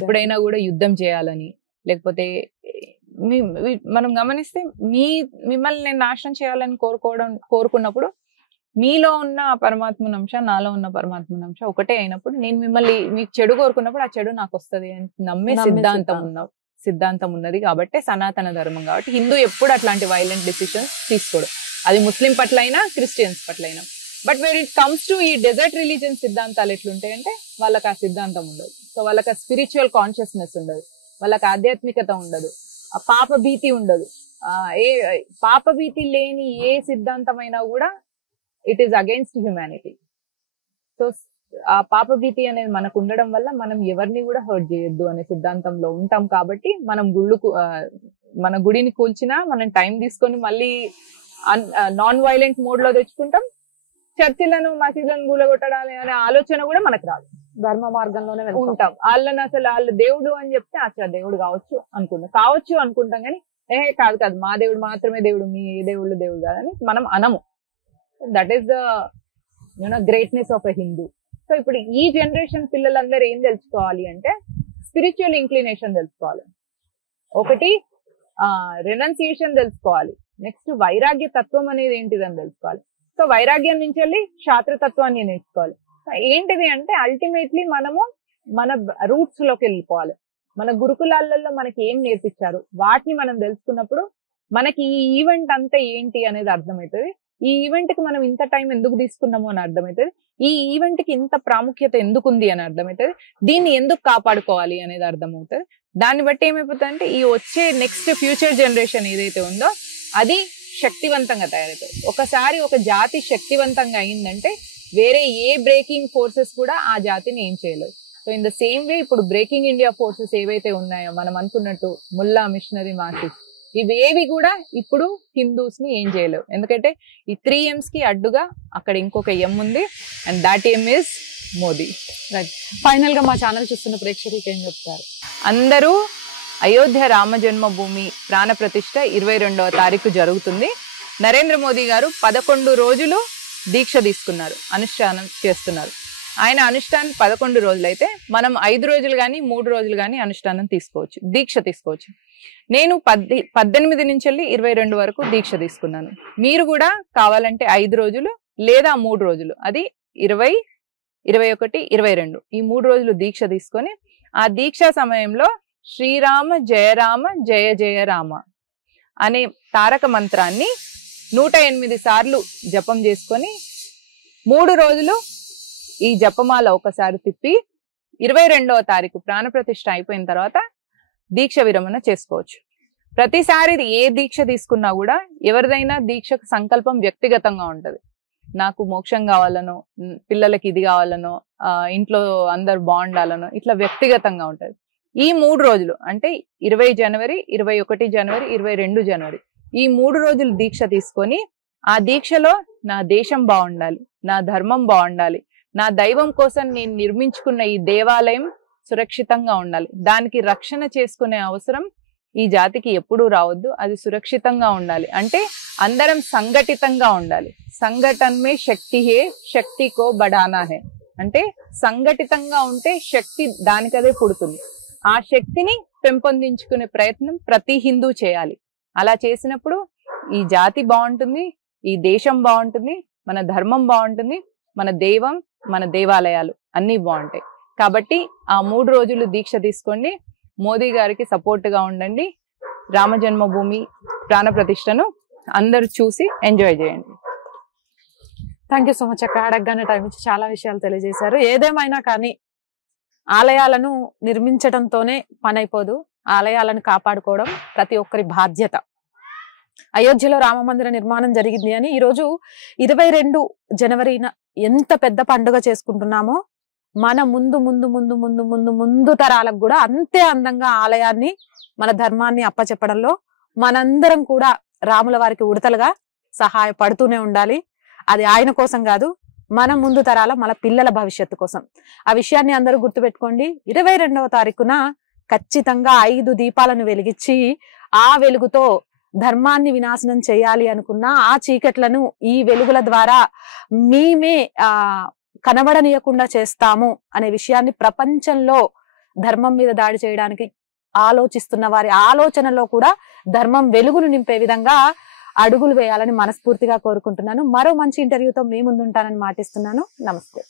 ఎప్పుడైనా కూడా యుద్ధం చేయాలని లేకపోతే మనం గమనిస్తే మిమ్మల్ని నేను నాశనం చేయాలని కోరుకున్నప్పుడు మీలో ఉన్న పరమాత్మన అంశ నాలో ఉన్న పరమాత్మన అంశ ఒకటే అయినప్పుడు నేను మిమ్మల్ని మీకు చెడు కోరుకున్నప్పుడు ఆ చెడు నాకు వస్తుంది అని నమ్మే సిద్ధాంతం ఉన్నది కాబట్టి సనాతన ధర్మం. కాబట్టి హిందూ ఎప్పుడు అట్లాంటి వైలెంట్ డిసిషన్స్ తీసుకోడు, అది ముస్లిం పట్ల అయినా క్రిస్టియన్స్ పట్ల అయినా. But where it comes to ఈ డెజర్ట్ రిలీజియన్ సిద్ధాంతాలు ఎట్లుంటాయంటే వాళ్ళకి ఆ సిద్ధాంతం ఉండదు. సో వాళ్ళకి ఆ స్పిరిచువల్ కాన్షియస్నెస్ ఉండదు, వాళ్ళకి ఆధ్యాత్మికత ఉండదు, ఆ పాప భీతి ఉండదు. ఏ పాప భీతి లేని ఏ సిద్ధాంతమైనా కూడా it is against humanity. So ఆ పాపభీతి అనేది మనకు ఉండడం వల్ల మనం ఎవరిని కూడా హర్ట్ చేయొద్దు అనే సిద్ధాంతంలో ఉంటాం. కాబట్టి మనం మన గుడిని కూల్చినా మనం టైం తీసుకొని మళ్ళీ నాన్ వైలెంట్ మోడ్ లో తెచ్చుకుంటాం. చర్చిలను మసీదులను కూలగొట్టడాలి అనే ఆలోచన కూడా మనకు రాదు. ధర్మ మార్గంలోనే ఉంటాం. వాళ్ళని అసలు వాళ్ళు దేవుడు అని చెప్తే అసలు దేవుడు కావచ్చు అనుకుంటాం కానీ కాదు మా దేవుడు మాత్రమే దేవుడు, మీ దేవుళ్ళు దేవుడు కాదని మనం అనము. That is the greatness of a Hindu. So ఇప్పుడు ఈ జనరేషన్ పిల్లలందరూ ఏం తెలుసుకోవాలి అంటే స్పిరిచువల్ ఇంక్లినేషన్ తెలుసుకోవాలి. ఒకటి రెనౌన్సియేషన్ తెలుసుకోవాలి. నెక్స్ట్ వైరాగ్య తత్వం అనేది ఏంటిదని తెలుసుకోవాలి. సో వైరాగ్యం నుంచి వెళ్ళి శాస్త్రతత్వాన్ని నేర్చుకోవాలి. ఏంటిది అంటే అల్టిమేట్లీ మనము మన రూట్స్ లోకి వెళ్ళిపోవాలి. మన గురుకులాలలో మనకి ఏం నేర్పించారు వాటిని మనం తెలుసుకున్నప్పుడు మనకి ఈ ఈవెంట్ అంతా ఏంటి అనేది అర్థమవుతుంది. ఈ ఈవెంట్ కి మనం ఇంత టైం ఎందుకు తీసుకున్నాము అని అర్థమవుతుంది. ఈ ఈవెంట్ కి ఇంత ప్రాముఖ్యత ఎందుకు ఉంది అని అర్థమవుతుంది. దీన్ని ఎందుకు కాపాడుకోవాలి అనేది అర్థమవుతుంది. దాన్ని బట్టి ఏమైపోతుంది అంటే ఈ వచ్చే నెక్స్ట్ ఫ్యూచర్ జనరేషన్ ఏదైతే ఉందో అది శక్తివంతంగా తయారవుతుంది. ఒకసారి ఒక జాతి శక్తివంతంగా అయిందంటే వేరే ఏ బ్రేకింగ్ ఫోర్సెస్ కూడా ఆ జాతిని ఏం చేయలేవు. So in the same way ఇప్పుడు బ్రేకింగ్ ఇండియా ఫోర్సెస్ ఏవైతే ఉన్నాయో మనం అనుకున్నట్టు ముల్లా, మిషనరీ, మార్క్సిస్ట్ ఇవేవి కూడా ఇప్పుడు హిందూస్ ని ఏం చేయలేవు. ఎందుకంటే ఈ 3 M's కి అడ్డుగా అక్కడ ఇంకొక ఎం ఉంది and that M is Modi. Final గా మా ఛానల్ చూస్తున్న ప్రేక్షకులకి ఏం చెప్తారు? అందరూ అయోధ్య రామ జన్మభూమి ప్రాణ ప్రతిష్ఠ 22వ తారీఖు జరుగుతుంది. నరేంద్ర మోదీ గారు 11 రోజులు దీక్ష తీసుకున్నారు, అనుష్ఠానం చేస్తున్నారు. ఆయన అనుష్ఠానం 11 రోజులు అయితే మనం 5 రోజులు కానీ 3 రోజులు కానీ అనుష్ఠానం తీసుకోవచ్చు, దీక్ష తీసుకోవచ్చు. నేను 18 నుంచి 22 వరకు దీక్ష తీసుకున్నాను. మీరు కూడా కావాలంటే 5 రోజులు లేదా 3 రోజులు, అది 20, 21, 22 ఈ 3 రోజులు దీక్ష తీసుకొని ఆ దీక్షా సమయంలో శ్రీరామ జయ రామ జయ జయ రామ అనే తారక మంత్రాన్ని 108 సార్లు జపం చేసుకొని 3 రోజులు ఈ జపమాల ఒకసారి తిప్పి 22వ తారీఖు ప్రాణప్రతిష్ఠ అయిపోయిన తర్వాత దీక్ష విరమణ చేసుకోవచ్చు. ప్రతిసారి ఏ దీక్ష తీసుకున్నా కూడా ఎవరిదైనా దీక్షకు సంకల్పం వ్యక్తిగతంగా ఉంటది. నాకు మోక్షం కావాలనో, పిల్లలకి ఇది కావాలనో, ఇంట్లో అందరు బాగుండాలనో, ఇట్లా వ్యక్తిగతంగా ఉంటది. ఈ 3 రోజులు అంటే 20 జనవరి, 21 జనవరి, 22 జనవరి ఈ 3 రోజులు దీక్ష తీసుకొని ఆ దీక్షలో నా దేశం బాగుండాలి, నా ధర్మం బాగుండాలి, నా దైవం కోసం నేను నిర్మించుకున్న ఈ దేవాలయం సురక్షితంగా ఉండాలి, దానికి రక్షణ చేసుకునే అవసరం ఈ జాతికి ఎప్పుడూ రావద్దు, అది సురక్షితంగా ఉండాలి అంటే అందరం సంఘటితంగా ఉండాలి. సంఘటన్ మే శక్తి హే, శక్తి కో బడానా హే అంటే సంఘటితంగా ఉంటే శక్తి దానికదే పుడుతుంది. ఆ శక్తిని పెంపొందించుకునే ప్రయత్నం ప్రతి హిందూ చేయాలి. అలా చేసినప్పుడు ఈ జాతి బాగుంటుంది, ఈ దేశం బాగుంటుంది, మన ధర్మం బాగుంటుంది, మన దైవం, మన దేవాలయాలు అన్నీ బాగుంటాయి. కాబట్టి ఆ 3 రోజులు దీక్ష తీసుకోండి, మోదీ గారికి సపోర్ట్ గా ఉండండి, రామ జన్మభూమి ప్రాణ ప్రతిష్టను అందరూ చూసి ఎంజాయ్ చేయండి. థ్యాంక్ యూ సో మచ్ అక్క. అడగగానే టైం ఇచ్చి చాలా విషయాలు తెలియజేశారు. ఏదేమైనా కానీ ఆలయాలను నిర్మించడంతోనే పని అయిపోదు, ఆలయాలను కాపాడుకోవడం ప్రతి ఒక్కరి బాధ్యత. అయోధ్యలో రామ మందిర నిర్మాణం జరిగింది అని ఈరోజు 22 జనవరిన ఎంత పెద్ద పండుగ చేసుకుంటున్నామో మన ముందు ముందు ముందు ముందు ముందు ముందు తరాలకు కూడా అంతే అందంగా ఆలయాన్ని, మన ధర్మాన్ని అప్పచెప్పడంలో మనందరం కూడా రాముల వారికి ఉడతలుగా సహాయపడుతూనే ఉండాలి. అది ఆయన కోసం కాదు, మన ముందు తరాల మన పిల్లల భవిష్యత్తు కోసం. ఆ విషయాన్ని అందరూ గుర్తుపెట్టుకోండి. 22వ తారీఖున ఖచ్చితంగా 5 దీపాలను వెలిగించి ఆ వెలుగుతో ధర్మాన్ని వినాశనం చేయాలి అనుకున్న ఆ చీకట్లను ఈ వెలుగుల ద్వారా మేమే కనబడనీయకుండా చేస్తాము అనే విషయాన్ని ప్రపంచంలో ధర్మం మీద దాడి చేయడానికి ఆలోచిస్తున్న వారి ఆలోచనలో కూడా ధర్మం వెలుగును నింపే విధంగా అడుగులు వేయాలని మనస్ఫూర్తిగా కోరుకుంటున్నాను. మరో మంచి ఇంటర్వ్యూతో మీ ముందుంటానని మాటిస్తున్నాను. నమస్తే.